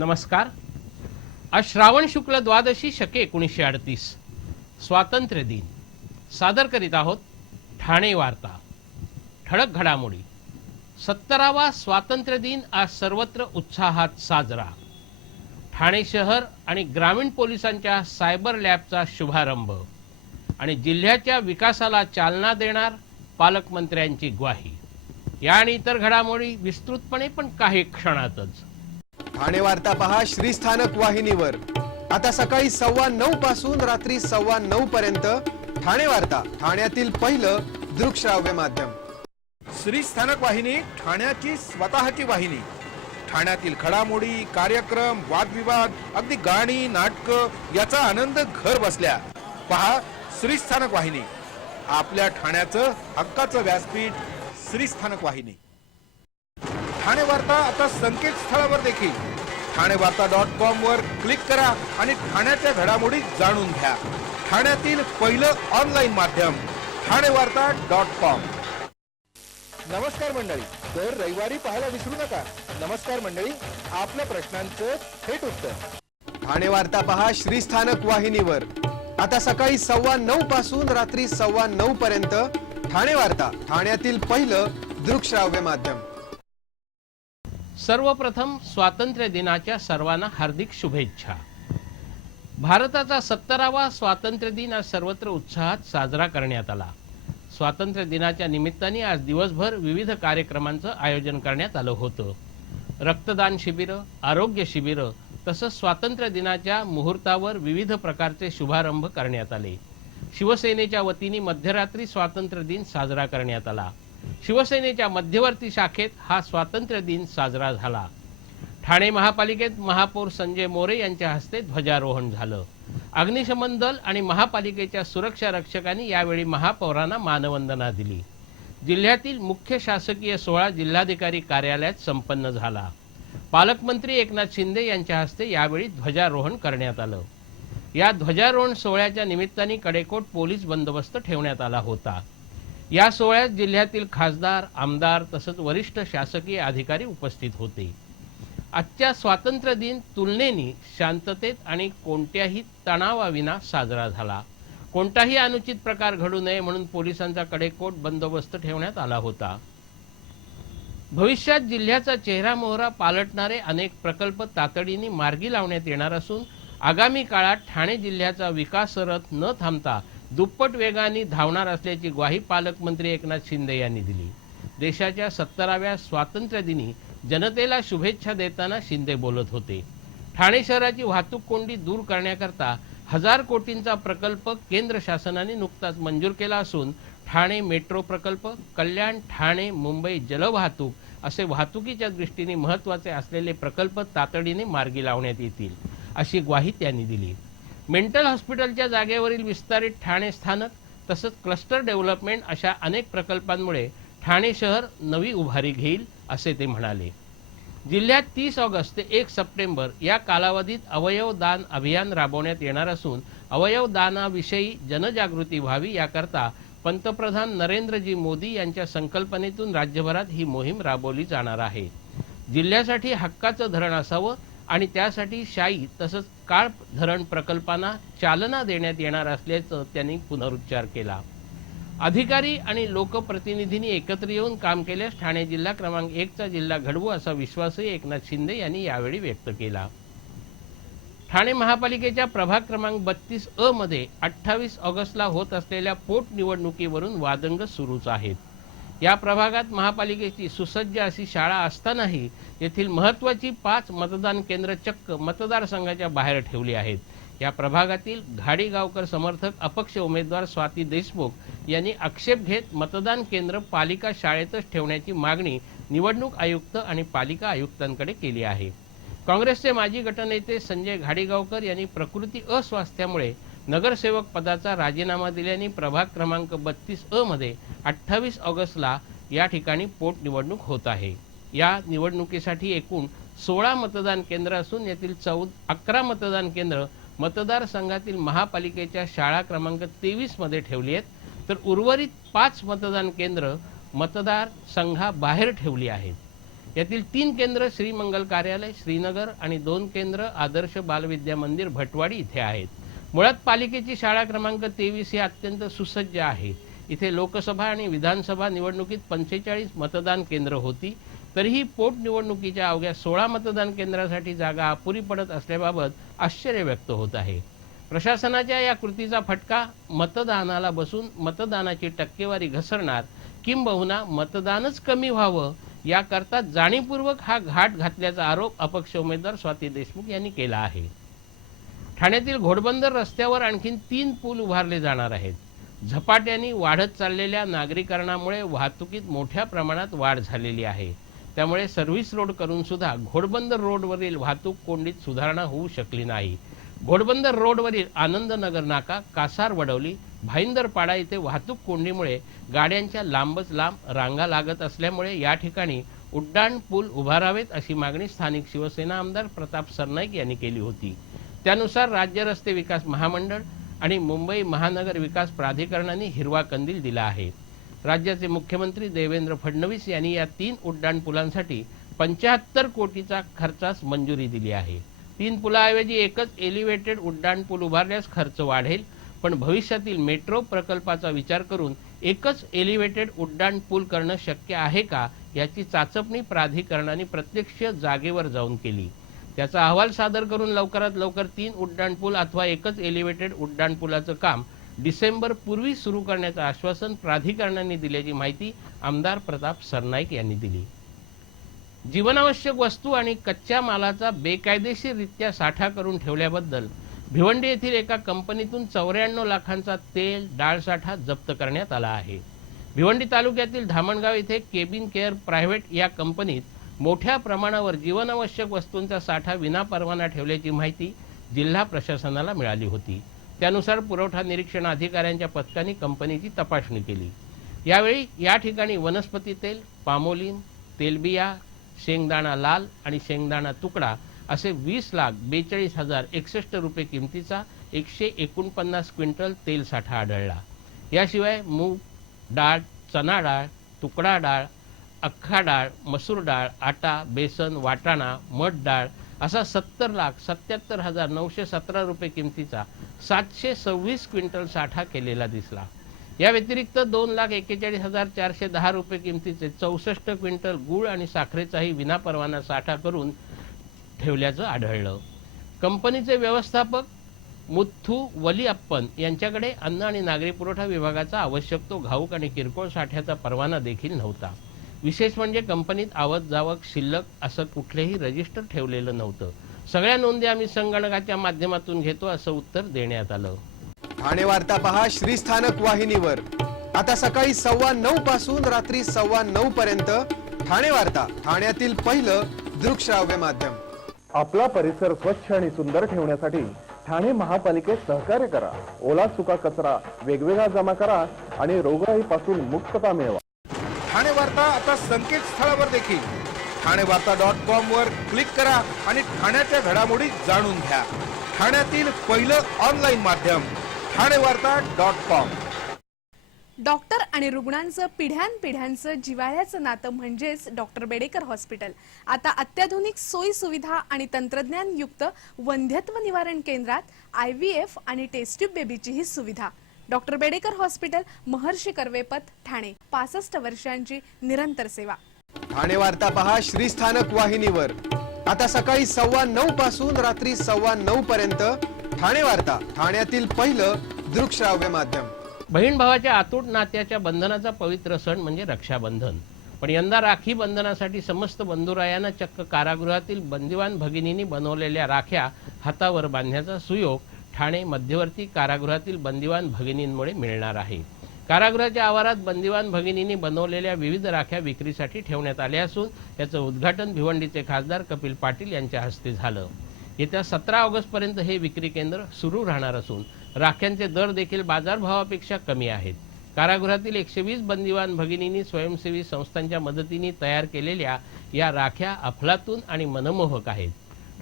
नमस्कार। आज श्रावण शुक्ल द्वादशी शके 1938 स्वातंत्र्य दिन सादर करीत आहोत ठाणे वार्ता। ठळक घडामोडी। 70वा स्वातंत्र्य दिन आज सर्वत्र उत्साहात साजरा। ठाणे शहर आणि ग्रामीण पोलिसांच्या सायबर लॅबचा शुभारंभ आणि जिल्ह्याच्या विकासाला चालना देणार पालकमंत्र्यांची ग्वाही। या आणि इतर घडामोडी विस्तृतपणे पण काही क्षणातच। ठाणे वार्ता पहा श्रीस्थानक वाहिनीवर आता सकाळी 9:15 पासून रात्री 9:15 पर्यंत ठाणे वार्ता, ठाण्यातील पहिलं दृकश्राव्य माध्यम। श्रीस्थानक वाहिनी ठाण्याची स्वतःची वाहिनी। ठाण्यातील घडामोडी, कार्यक्रम, वादविवाद, अगदी गाणी, नाटक याचा आनंद घर बसल्या पहा श्रीस्थानक वाहिनी। आपल्या ठाण्याचं हक्काचं व्यासपीठ श्रीस्थानक वाहिनी। ठाणे वार्ता आता संकेतस्थळावर देखील ठाणेवार्ता.com वर क्लिक करा आणि ठाण्याच्या घडामोडी जाणून घ्या। ठाण्यातील पहिलं ऑनलाईन माध्यम ठाणेवार्ता.com। नमस्कार मंडळी, दर रविवारी पाहायला विसरू नका। नमस्कार मंडळी, आपल्या प्रश्नांचं थेट उत्तर। ठाणे वार्ता पहा श्रीस्थानक वाहिनीवर आता सकाळी 9:15 पासून रात्री 9:15 पर्यंत ठाणे वार्ता, ठाण्यातील पहिलं दृकश्राव्य माध्यम। सर्वप्रथम स्वातंत्र्य दिनाच्या सर्वांना हार्दिक शुभेच्छा। भारताचा 70वा स्वातंत्र्य दिन आज सर्वत्र उत्साहात साजरा करण्यात आला। स्वातंत्र्य दिनाच्या निमित्ताने आज दिवसभर विविध कार्यक्रमांचं आयोजन करण्यात आलं होतं। रक्तदान शिबिर, आरोग्य शिबिर तसंच स्वातंत्र्य दिनाच्या मुहूर्तावर विविध प्रकारचे शुभारंभ करण्यात आले। शिवसेनेच्या वतीने मध्यरात्री स्वातंत्र्य दिन साजरा करण्यात आला। शिवसेनेच्या मध्यवर्ती शाखेत हा स्वातंत्र्य दिन साजरा झाला। ठाणे महापालिकेत महापौर संजय मोरे यांच्या हस्ते ध्वजारोहण झालं। अग्निशमन दल आणि महापालिकेच्या सुरक्षा रक्षकांनी यावेळी महापौरांना मानवंदना दिली। जिल्ह्यातील मुख्य शासकीय सोहळा जिल्हाधिकारी कार्यालयात संपन्न झाला। पालकमंत्री एकनाथ शिंदे यांच्या हस्ते यावेळी ध्वजारोहण करण्यात आलं। या ध्वजारोहण सोहळ्याच्या निमित्ताने कडेकोट पोलीस बंदोबस्त ठेवण्यात आला होता। या सोहळ्यात जिल्ह्यातील खासदार, आमदार तसंच वरिष्ठ शासकीय अधिकारी उपस्थित होते। आजच्या स्वातंत्र्य दिन तुलनेने शांततेत आणि कोणत्याही तणावाविना साजरा झाला। कोणताही अनुचित प्रकार घडू नये म्हणून पोलिसांचा कडेकोट बंदोबस्त ठेवण्यात आला होता। भविष्यात जिल्ह्याचा चेहरामोहरा पालटणारे अनेक प्रकल्प तातडीने मार्गी लावण्यात येणार असून आगामी काळात ठाणे जिल्ह्याचा विकास रथ न थांबता दुप्पट वेगाने धावणार असल्याची ग्वाही पालकमंत्री एकनाथ शिंदे यांनी दिली। देशाच्या 70व्या स्वातंत्र्य दिनी जनतेला शुभेच्छा देताना शिंदे बोलत होते। ठाणे शहराची वाहतूक कोंडी दूर करण्याकरता 1000 कोटींचा प्रकल्प केंद्र शासनाने नुकताच मंजूर केला असून ठाणे मेट्रो प्रकल्प, कल्याण ठाणे मुंबई जलवाहतूक असे वाहतुकीच्या दृष्टीने महत्त्वाचे असलेले प्रकल्प तातडीने मार्गी लावण्यात येतील अशी ग्वाही त्यांनी दिली। मेंटल हॉस्पिटलच्या जागेवरील विस्तारित ठाणे स्थानक तसंच क्लस्टर डेव्हलपमेंट अशा अनेक प्रकल्पांमुळे ठाणे शहर नवी उभारी घेईल असे ते म्हणाले। जिल्ह्यात 30 ऑगस्ट ते 1 सप्टेंबर या कालावधीत अवयव दान अभियान राबवण्यात येणार असून अवयव दानाविषयी जनजागृती व्हावी याकरता पंतप्रधान नरेंद्रजी मोदी यांच्या संकल्पनेतून राज्यभरात ही मोहीम राबवली जाणार आहे। जिल्ह्यासाठी हक्काचं धरण असावं आणि त्यासाठी शाई तसंच काळप धरण प्रकल्पांना चालना देण्यात येणार असल्याचं त्यांनी पुनरुच्चार केला। अधिकारी आणि लोकप्रतिनिधींनी एकत्र येऊन काम केल्यास ठाणे जिल्हा क्रमांक 1 चा जिल्हा घडवू असा विश्वासही एकनाथ शिंदे यांनी यावेळी व्यक्त केला। ठाणे महापालिकेच्या प्रभाग क्रमांक 32 मध्ये 28 ऑगस्टला होत असलेल्या पोटनिवडणुकीवरून वादंग सुरूच आहेत। या प्रभागात महापालिकेची सुसज्ज अशी शाळा असतानाही येथील महत्त्वाची 5 मतदान केंद्र चक्क मतदारसंघाच्या बाहेर ठेवली आहेत। या प्रभागातील घाडीगावकर समर्थक अपक्ष उमेदवार स्वाती देशमुख यांनी आक्षेप घेत मतदान केंद्र पालिका शाळेतच ठेवण्याची मागणी निवडणूक आयुक्त आणि पालिका आयुक्तांकडे केली आहे। काँग्रेसचे माजी गटनेते संजय घाडीगावकर यांनी प्रकृती अस्वास्थ्यामुळे नगरसेवक पदाचा राजीनामा दिल्याने प्रभाग क्रमांक 32 मध्ये 28 ऑगस्टला या ठिकाणी पोटनिवडणूक होत आहे। या निवडणुकीसाठी एकूण 16 मतदान केंद्र असून यातील 11 मतदान केंद्र मतदारसंघातील महापालिकेच्या शाळा क्रमांक 23 मध्ये ठेवली आहेत तर उर्वरित 5 मतदान केंद्र मतदारसंघाबाहेर ठेवली आहेत। यातील 3 केंद्र श्रीमंगल कार्यालय श्रीनगर आणि 2 केंद्र आदर्श बालविद्या मंदिर भटवाडी इथे आहेत. मुळात पालिकेची शाळा क्रमांक 23 ही अत्यंत सुसज्ज आहे. इथे लोकसभा आणि विधानसभा निवडणुकीत 45 मतदान केंद्र होती. तरीही पोटनिवडणुकीच्या अवघ्या 16 मतदान केंद्रासाठी जागा अपुरी पडत असल्याबाबत आश्चर्य व्यक्त होत आहे. प्रशासनाच्या या कृतीचा फटका मतदानाला बसून मतदानाची टक्केवारी घसरणार किंबहुना मतदानच कमी व्हावं याकरता जाणीवपूर्वक हा घाट घातल्याचा आरोप अपक्ष उमेदवार स्वाती देशमुख यांनी केला आहे. ठाण्यातील घोडबंदर रस्त्यावर आणखीन 3 पूल उभारले जाणार आहेत. झपाट्याने वाढत चाललेल्या नागरीकरणामुळे वाहतुकीत मोठ्या प्रमाणात वाढ झालेली आहे. त्यामुळे सर्व्हिस रोड करून सुद्धा घोडबंदर रोडवरील वाहतूक कोंडीत सुधारणा होऊ शकली नाही. घोडबंदर रोडवरील आनंदनगर नाका, कासार वडवली, भाईंदरपाडा इथे वाहतूक कोंडीमुळे गाड्यांच्या लांबच लांब रांगा लागत असल्यामुळे या ठिकाणी उड्डाण पूल उभारावेत अशी मागणी स्थानिक शिवसेना आमदार प्रताप सरनाईक यांनी केली होती. त्यानुसार राज्य रस्ते विकास महामंडळ आणि मुंबई महानगर विकास प्राधिकरणाने हिरवा कंदील दिला आहे. राज्याचे मुख्यमंत्री देवेंद्र फडणवीस यांनी या 3 उड्डाण पुलांसाठी 75 कोटीचा खर्चास मंजुरी दिली आहे. 3 पुलाऐवजी एकच एलिव्हेटेड उड्डाण पूल उभारल्यास खर्च वाढेल, पण भविष्यातील मेट्रो प्रकल्पाचा विचार करून एकच एलिव्हेटेड उड्डाण पूल करणं शक्य आहे का याची चाचपणी प्राधिकरणाने प्रत्यक्ष जागेवर जाऊन केली. त्याचा अहवाल सादर करून लवकरात लवकर 3 उड्डाण पूल अथवा एकच एलिव्हेटेड उड्डाण पुलाचं काम डिसेंबर पूर्वी सुरू करण्याचं आश्वासन प्राधिकरणाने दिल्याची माहिती आमदार प्रताप सरनाईक यांनी दिली. जीवनावश्यक वस्तू आणि कच्च्या मालाचा बेकायदेशीररित्या साठा करून ठेवल्याबद्दल भिवंडी येथील एका कंपनीतून 94 लाखांचा तेल डाळ साठा जप्त करण्यात आला आहे. भिवंडी तालुक्यातील धामणगाव येथे केबिन केअर प्रायव्हेट या कंपनीत मोठ्या प्रमाणावर जीवनावश्यक वस्तूंचा साठा विनापरवाना ठेवल्याची माहिती जिल्हा प्रशासनाला मिळाली होती. त्यानुसार पुरवठा निरीक्षण अधिकाऱ्यांच्या पथकाने कंपनीची तपासणी केली. यावेळी या ठिकाणी वनस्पती तेल, पामोलिन, तेलबिया, शेंगदाणा लाल आणि शेंगदाणा तुकडा असे 20,42,061 रुपये किमतीचा 149 क्विंटल तेल साठा आढळला. याशिवाय मूग डाळ, चना डाळ, तुकडा डाळ, अख्खा डाळ, मसूर डाळ, आटा, बेसन, वाटाणा, मठ डाळ असा 70,77,917 रुपये किमतीचा 726 क्विंटल साठा केलेला दिसला. या व्यतिरिक्त 2,41,410 रुपये किमतीचे 64 क्विंटल गूळ आणि साखरेचाही विनापरवाना साठा करून ठेवल्याचं आढळलं. कंपनीचे व्यवस्थापक मुथ्थू वलीअप्पन यांच्याकडे अन्न आणि नागरी पुरवठा विभागाचा आवश्यक तो घाऊक आणि किरकोळ साठ्याचा परवाना देखील नव्हता. विशेष म्हणजे कंपनीत आवक जावक शिल्लक असं कुठलेही रजिस्टर ठेवलेलं नव्हतं. सगळ्या नोंदी आम्ही संगणकाच्या माध्यमातून घेतो असं उत्तर देण्यात आलं. ठाणे वार्ता पहा श्रीस्थानक वाहिनीवर. आता सकाळी 9:15 पासून रात्री 9:15 पर्यंत ठाणे वार्ता, ठाण्यातील पहिलं दृकश्राव्य माध्यम. आपला परिसर स्वच्छ आणि सुंदर ठेवण्यासाठी ठाणे महापालिकेत सहकार्य करा. ओला सुका कचरा वेगवेगळा जमा करा आणि रोगराईपासून मुक्तता मिळवा. ठाणे वार्ता आता संकेतस्थळावर देखील ठाणेवार्ता.com वर क्लिक करा आणि ठाण्याच्या घडामोडी जाणून घ्या. ठाण्यातील पहिलं ऑनलाईन माध्यम ठाणेवार्ता.com. डॉक्टर आणि रुग्णांचं पिढ्यानपिढ्यांचं जिव्हाळ्याचं नातं म्हणजेच डॉक्टर बेडेकर हॉस्पिटल. आता अत्याधुनिक सोयी सुविधा आणि तंत्रज्ञान युक्त वंध्यत्व निवारण केंद्रात IVF आणि टेस्ट ट्यूब बेबीचीही सुविधा. डॉक्टर बेडेकर हॉस्पिटल, महर्षी कर्वेपथ, ठाणे. 65 वर्षांची निरंतर सेवा. ठाणे वार्ता पहा श्रीस्थानक वाहिनीवर. आता सकाळी 9:15 पासून रात्री 9:15 पर्यंत ठाणे वार्ता, ठाण्यातील पहिलं दृकश्राव्य माध्यम. बहीण भावाच्या अतूट नात्याच्या बंधनाचा पवित्र सण म्हणजे रक्षाबंधन. पण यंदा राखी बंधनासाठी समस्त बंधुरायांना चक्क कारागृहातील बंदिवान भगिनींनी बनवलेल्या राख्या हातावर बांधण्याचा सुयोग ठाणे मध्यवर्ती कारागृहातील बंदिवान भगिनींमुळे मिळणार आहे. कारागृहाच्या आवारात बंदिवान भगिनींनी बनवलेल्या विविध राख्या विक्रीसाठी ठेवण्यात आल्या असून याचं उद्घाटन भिवंडीचे खासदार कपिल पाटील यांच्या हस्ते झालं. येत्या 17 ऑगस्टपर्यंत हे विक्री केंद्र सुरू राहणार असून राख्यांचे दर देखील बाजारभावापेक्षा कमी आहेत. कारागृहातील 120 बंदिवान भगिनींनी स्वयंसेवी संस्थांच्या मदतीने तयार केलेल्या या राख्या अफलातून आणि मनमोहक आहेत.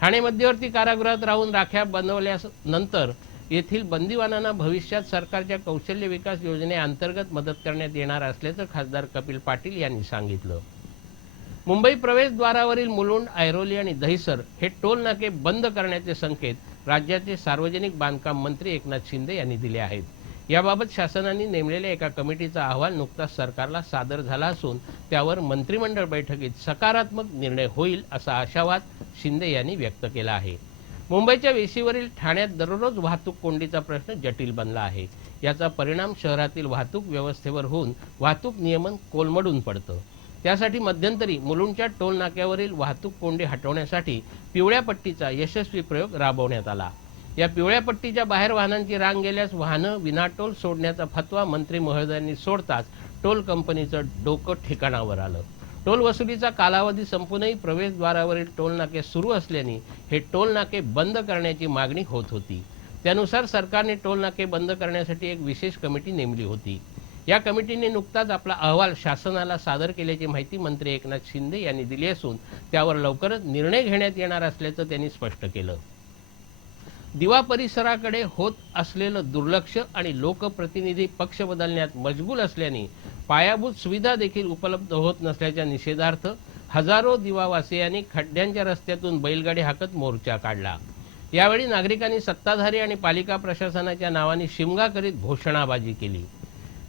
ठाणे मध्यवर्ती कारागृहात राहून राख्या बनवल्यानंतर येथील बंदिवानांना भविष्यात सरकारच्या कौशल्य विकास योजनेअंतर्गत मदत करण्यात येणार असल्याचं खासदार कपिल पाटील यांनी सांगितलं. मुंबई प्रवेशद्वारावरील मुलुंड, ऐरोली आणि दहिसर हे टोल नाके बंद करण्याचे संकेत राज्याचे सार्वजनिक बांधकाम मंत्री एकनाथ शिंदे यांनी दिले आहेत. याबाबत शासनाने नेमलेल्या एका कमिटीचा अहवाल नुकताच सरकारला सादर झाला असून त्यावर मंत्रिमंडळ बैठकीत सकारात्मक निर्णय होईल असा आशावाद शिंदे यांनी व्यक्त केला आहे. मुंबईच्या वेशीवरील ठाण्यात दररोज वाहतूक कोंडीचा प्रश्न जटिल बनला आहे. याचा परिणाम शहरातील वाहतूक व्यवस्थेवर होऊन वाहतूक नियमन कोलमडून पडतं. त्यासाठी मध्यंतरी मुलुंडच्या टोल नाक्यावरील वाहतूक कोंडी हटवण्यासाठी पिवळ्या पट्टीचा यशस्वी प्रयोग राबवण्यात आला. या पिवळ्या पट्टीच्या बाहेर वाहनांची रांग गेल्यास वाहनं विनाटोल सोडण्याचा फतवा मंत्री महोदयांनी सोडताच टोल कंपनीचं डोकं ठिकाणावर आलं. टोल वसुलीचा कालावधी संपूनही प्रवेशद्वारावरील टोल नाके सुरू असल्याने हे टोल नाके बंद करण्याची मागणी होत होती. त्यानुसार सरकारने टोल नाके बंद करण्यासाठी एक विशेष कमिटी नेमली होती. या कमिटीने नुकताच आपला अहवाल शासनाला सादर केल्याची माहिती मंत्री एकनाथ शिंदे यांनी दिली असून त्यावर लवकरच निर्णय घेण्यात येणार असल्याचं त्यांनी स्पष्ट केलं. दिवा परिसराकडे होत असलेलं दुर्लक्ष आणि लोकप्रतिनिधी पक्ष बदलण्यात मशगूल असल्याने पायाभूत सुविधा देखील उपलब्ध होत नसल्याच्या निषेधार्थ हजारो दिवावासियांनी खड्ड्यांच्या रस्त्यातून बैलगाडी हाकत मोर्चा काढला. यावेळी नागरिकांनी सत्ताधारी आणि पालिका प्रशासनाच्या नावाने शिमगा करीत घोषणाबाजी केली.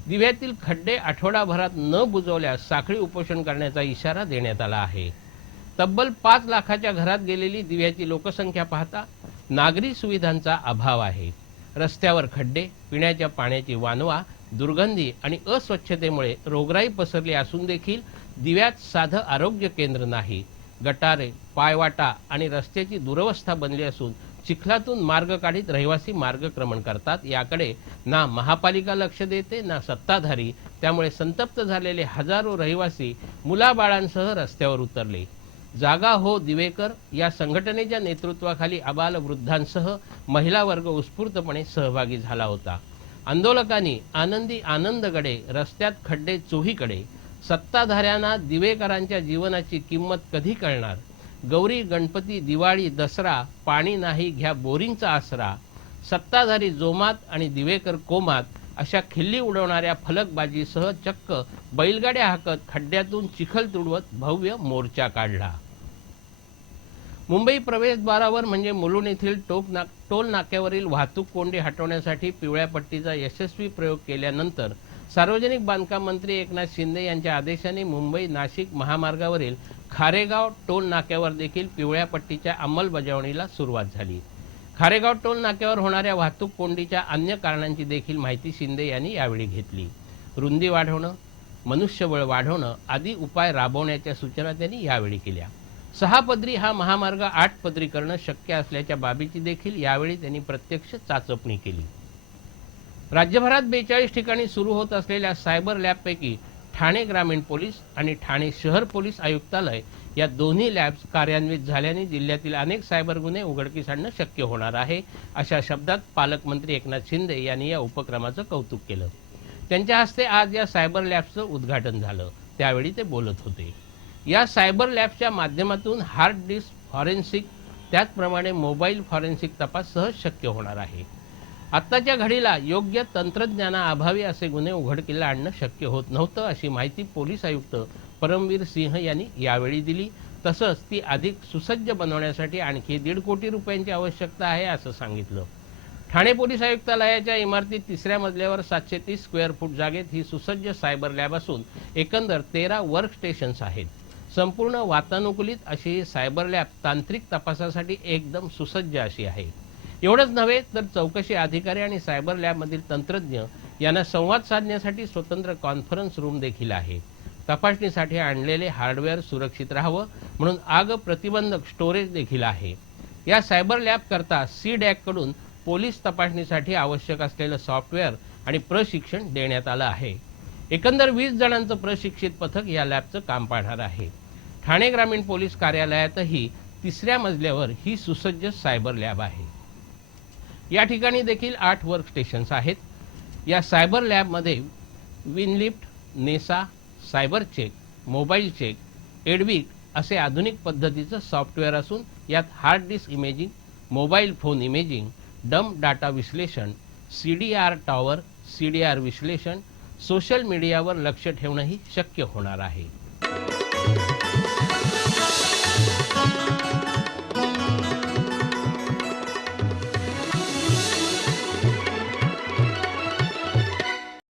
दिव्यातील खड्डे आठवडाभरात न बुजवल्यास साखळी उपोषण करण्याचा इशारा देण्यात आला आहे. तब्बल 5 लाखाच्या घरात गेलेली दिव्याची लोकसंख्या पाहता नागरी सुविधांचा अभाव आहे. रस्त्यावर खड्डे, पिण्याच्या पाण्याची वानवा, दुर्गंधी आणि अस्वच्छतेमुळे रोगराई पसरली असून देखील दिव्यात साधं आरोग्य केंद्र नाही. गटारे, पायवाटा आणि रस्त्याची दुरवस्था बनली असून चिखलातून मार्ग काढीत रहिवासी मार्गक्रमण करतात. याकडे ना महापालिका लक्ष देते ना सत्ताधारी. त्यामुळे संतप्त झालेले हजारो रहिवासी मुलाबाळांसह रस्त्यावर उतरले. जागा हो दिवेकर या संघटनेच्या नेतृत्वाखाली आबालवृद्धांसह महिला वर्ग उत्स्फूर्तपणे सहभागी झाला होता. आंदोलकांनी आनंदी आनंदगडे, रस्त्यात खड्डे चोहीकडे, सत्ताधाऱ्यांना दिवेकरांच्या जीवनाची किंमत कधी कळणार, गौरी गणपती दिवाळी दसरा, पाणी नाही घ्या बोरिंगचा आसरा, सत्ताधारी जोमात आणि दिवेकर कोमात अशा खिल्ली उडवणाऱ्या फलकबाजीसह चक्क बैलगाड्या हाकत खड्ड्यातून चिखल तुडवत भव्य मोर्चा काढला. मुंबई प्रवेशद्वारावर म्हणजे मुलुंड येथील टोल नाक्यावरील वाहतूक कोंडी हटवण्यासाठी पिवळ्या पट्टीचा यशस्वी प्रयोग केल्यानंतर सार्वजनिक बांधकाम मंत्री एकनाथ शिंदे यांच्या आदेशाने मुंबई नाशिक महामार्गावरील खारेगाव टोल नाक्यावर देखील पिवळ्या पट्टीच्या अंमलबजावणीला सुरुवात झाली. खारेगाव टोल नाक्यावर होणाऱ्या वाहतूक कोंडीच्या अन्य कारणांची देखील माहिती शिंदे यांनी यावेळी घेतली. रुंदी वाढवणं, मनुष्यबळ वाढवणं आदी उपाय राबवण्याच्या सूचना त्यांनी यावेळी केल्या. 6 पदरी हा महामार्ग 8 पदरी करणं शक्य असल्याच्या बाबीची देखील यावेळी त्यांनी प्रत्यक्ष चाचपणी केली. राज्यभरात 42 ठिकाणी सुरू होत असलेल्या सायबर लॅबपैकी ठाणे ग्रामीण पोलीस आणि ठाणे शहर पोलीस आयुक्तालय या दोन्ही लॅब्स कार्यान्वित झाल्याने जिल्ह्यातील अनेक सायबर गुन्हे उघडकीस आणणं शक्य होणार आहे. अशा शब्दात पालकमंत्री एकनाथ शिंदे यांनी या उपक्रमाचं कौतुक केलं. त्यांच्या हस्ते आज या सायबर लॅब्सचं उद्घाटन झालं. त्यावेळी ते बोलत होते. या सायबर लॅब्सच्या माध्यमातून हार्ड डिस्क फॉरेन्सिक त्याचप्रमाणे मोबाईल फॉरेन्सिक तपास सहज शक्य होणार आहे. आत्ताच्या घडीला योग्य तंत्रज्ञानाअभावी असे गुन्हे उघडकीला आणणं शक्य होत नव्हतं अशी माहिती पोलीस आयुक्त परमवीर सिंह यांनी यावेळी दिली. तसंच ती अधिक सुसज्ज बनवण्यासाठी आणखी 1.5 कोटी रुपयांची आवश्यकता आहे असं सांगितलं. ठाणे पोलीस आयुक्तालयाच्या इमारतीत 3ऱ्या मजल्यावर 730 स्क्वेअर फूट जागेत ही सुसज्ज सायबर लॅब असून एकंदर 13 वर्क स्टेशन्स आहेत. संपूर्ण वातानुकूलित अशी ही सायबर लॅब तांत्रिक तपासासाठी एकदम सुसज्ज अशी आहे. एवढंच नव्हे तर चौकशी अधिकारी आणि सायबर लॅबमधील तंत्रज्ञ यांना संवाद साधण्यासाठी स्वतंत्र कॉन्फरन्स रूम देखील आहे. तपासणीसाठी आणलेले हार्डवेअर सुरक्षित राहावं म्हणून आग प्रतिबंधक स्टोरेज देखील आहे. या सायबर लॅब करता CDAC कडून पोलीस तपासणीसाठी आवश्यक असलेलं सॉफ्टवेअर आणि प्रशिक्षण देण्यात आलं आहे. एकंदर 20 जणांचं प्रशिक्षित पथक या लॅबचं काम पाहणार आहे. ठाणे ग्रामीण पोलीस कार्यालयातही 3ऱ्या मजल्यावर ही सुसज्ज सायबर लॅब आहे. या ठिकाणी देखील 8 वर्क स्टेशन्स आहेत. या सायबर लॅबमध्ये विनलिफ्ट, नेसा, सायबर चेक, मोबाईल चेक, एडविक असे आधुनिक पद्धतीचं सॉफ्टवेअर असून यात hard disk imaging, mobile phone imaging, dump data विश्लेषण, CDR टॉवर, CDR विश्लेषण, सोशल मीडियावर लक्ष ठेवणंही शक्य होणार आहे.